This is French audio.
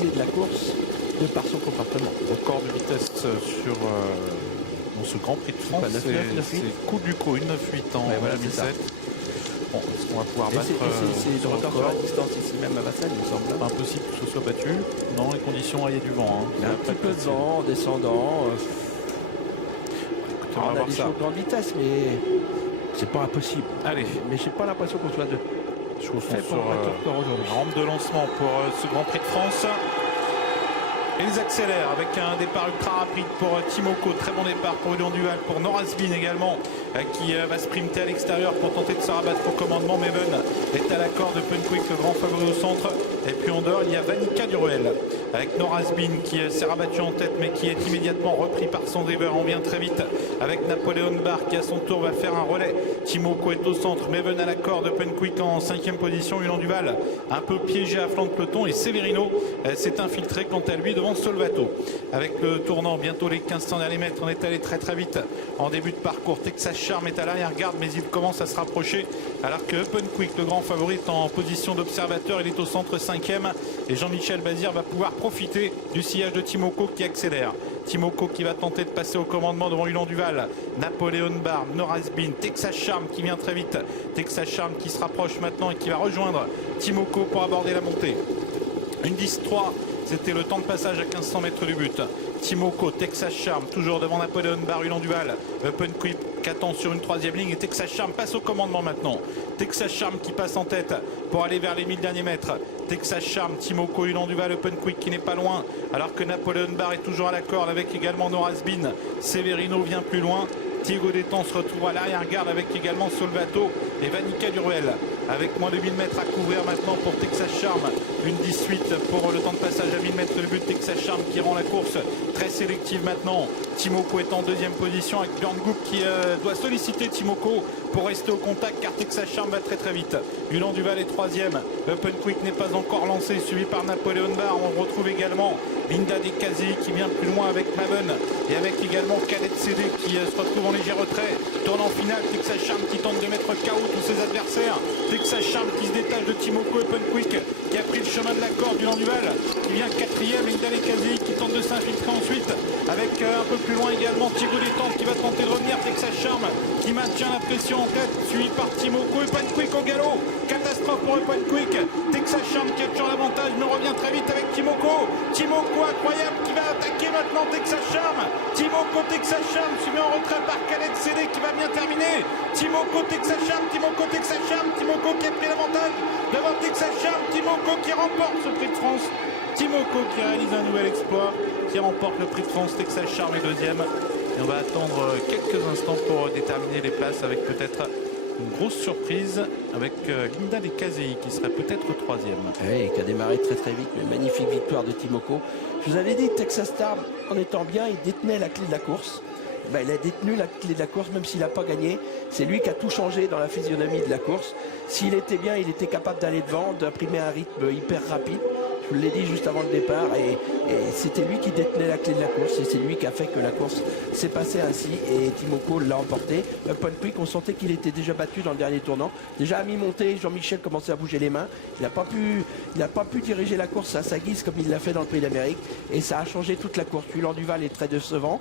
clé de la course de par son comportement. Record de vitesse sur dans ce Grand Prix de France, c'est Couduco, 1,98 en voilà, 2007. Bon, est-ce qu'on va pouvoir battre c'est le record sur la distance ici même à Vincennes, il me semble. Impossible que ce soit battu. Non, les conditions, il y a du vent. Il y a un petit peu de vent, descendant. Écoutez, on a des chauds de grande vitesse, mais c'est pas impossible. Allez. Mais j'ai pas l'impression qu'on soit deux. Je vous Fait sur pour aujourd'hui. rampe de lancement pour ce Grand Prix de France. Ils accélèrent avec un départ ultra rapide pour Timoko. Très bon départ pour Ulan Duval, pour Norazbin également, qui va sprinter à l'extérieur pour tenter de se rabattre au commandement. Meven est à la corde de Penquick, le grand favori au centre. Et puis en dehors, il y a Vanica Duruel avec Norazbin qui s'est rabattu en tête, mais qui est immédiatement repris par son driver. On vient très vite avec Napoléon Barr qui à son tour va faire un relais. Timoko est au centre, Meven à la corde, Penquick en 5e position. Ulan Duval un peu piégé à flanc de peloton, et Severino s'est infiltré quant à lui devant Solvato. Avec le tournant, bientôt les 1500 derniers mètres, on est allé très très vite en début de parcours. Texas Charm est à l'arrière-garde, mais il commence à se rapprocher, alors que Penquick, le grand favori, est en position d'observateur. Il est au centre 5e, et Jean-Michel Bazir va pouvoir profiter du sillage de Timoko qui accélère. Timoko qui va tenter de passer au commandement devant Ulan Duval, Napoléon Barr, Norazbin, Texas Charm qui vient très vite. Texas Charm qui se rapproche maintenant et qui va rejoindre Timoko pour aborder la montée. Une 10-3, c'était le temps de passage à 1500 mètres du but. Timoko, Texas Charm, toujours devant Napoléon Barr, Ulan Duval, Penquick attend sur une 3e ligne, et Texas Charm passe au commandement maintenant. Texas Charm qui passe en tête pour aller vers les 1000 derniers mètres. Texas Charm, Timoko, Ulan Duval, Penquick qui n'est pas loin, alors que Napoléon Barr est toujours à la corde avec également Norazbin. Severino vient plus loin. Diego Détan se retrouve à l'arrière-garde avec également Solvato et Vanica Duruel. Avec moins de 1000 mètres à couvrir maintenant pour Texas Charm. Une 18 pour le temps de passage à 1000 mètres de but. Texas Charm qui rend la course très sélective maintenant. Timoko est en 2e position avec Björn Goop qui doit solliciter Timoko pour rester au contact, car Texas Charm va très très vite. Ulan Duval est 3e. Penquick n'est pas encore lancé, suivi par Napoléon Barr. On retrouve également Linda Descazzi qui vient plus loin avec Maven, et avec également Khaled Sédé qui se retrouve en léger retrait. Tournant final, Texas Charm qui tente de mettre KO tous ses adversaires. Texas Charm qui se détache de Timoko et Penquick qui a pris le chemin de la corde. Ulan Duval qui vient 4e. Linda Descazzi qui tente de s'infiltrer ensuite, avec un peu plus loin également Thibaut Détente qui va tenter de revenir. Texas Charm qui maintient la pression en tête, suivi par Timoko et Penquick au galop. Catastrophe pour Penquick. Texas Charm qui a toujours l'avantage, mais revient très vite avec Timoko. Timoko incroyable qui va attaquer maintenant Texas Charm. Timoko, Texas Charm suivi en retrait par Khaled Sédé qui va bien terminer. Timoko, Texas Charm, Timoko, Texas Charm. Timoko qui a pris l'avantage devant Texas Charm. Timoko qui remporte ce prix de France. Timoko qui réalise un nouvel exploit, qui remporte le prix de France. Texas Charm est 2e. Et on va attendre quelques instants pour déterminer les places, avec peut-être une grosse surprise avec Linda Descazzi qui serait peut-être 3e. Oui, qui a démarré très très vite, mais magnifique victoire de Timoko. Je vous avais dit, Texas Charm, en étant bien, il détenait la clé de la course. Ben, il a détenu la clé de la course, même s'il n'a pas gagné. C'est lui qui a tout changé dans la physionomie de la course. S'il était bien, il était capable d'aller devant, d'imprimer un rythme hyper rapide. Je vous l'ai dit juste avant le départ, et c'était lui qui détenait la clé de la course, et c'est lui qui a fait que la course s'est passée ainsi, et Timoko l'a emporté. Penquick, on sentait qu'il était déjà battu dans le dernier tournant. Déjà à mi-montée, Jean-Michel commençait à bouger les mains. Il n'a pas pu diriger la course à sa guise comme il l'a fait dans le Prix d'Amérique, et ça a changé toute la course. Ulan Duval est très décevant.